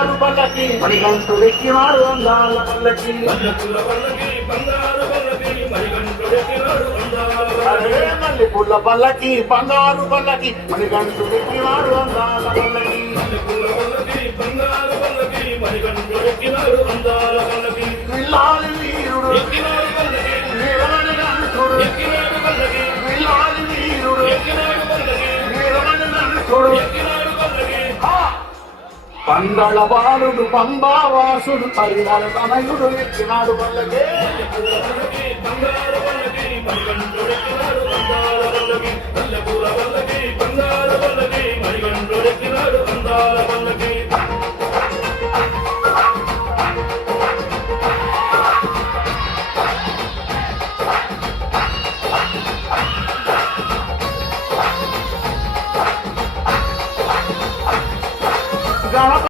బంగారు పల్లకి మణికంఠుడెక్కినాడు అందాల పల్లకి అరే మల్లెపూల పల్లకి బంగారు పల్లకి మణికంఠుడెక్కినాడు అందాల పల్లకి విల్లాలి వీరుడు వీరమణి గంధుడు విల్లాలి వీరుడు వీరమణి గంధుడు పందళ బాలుడు పంబావాసుడు పరిమళ తనయుడు ఎక్కినాడు పల్లకి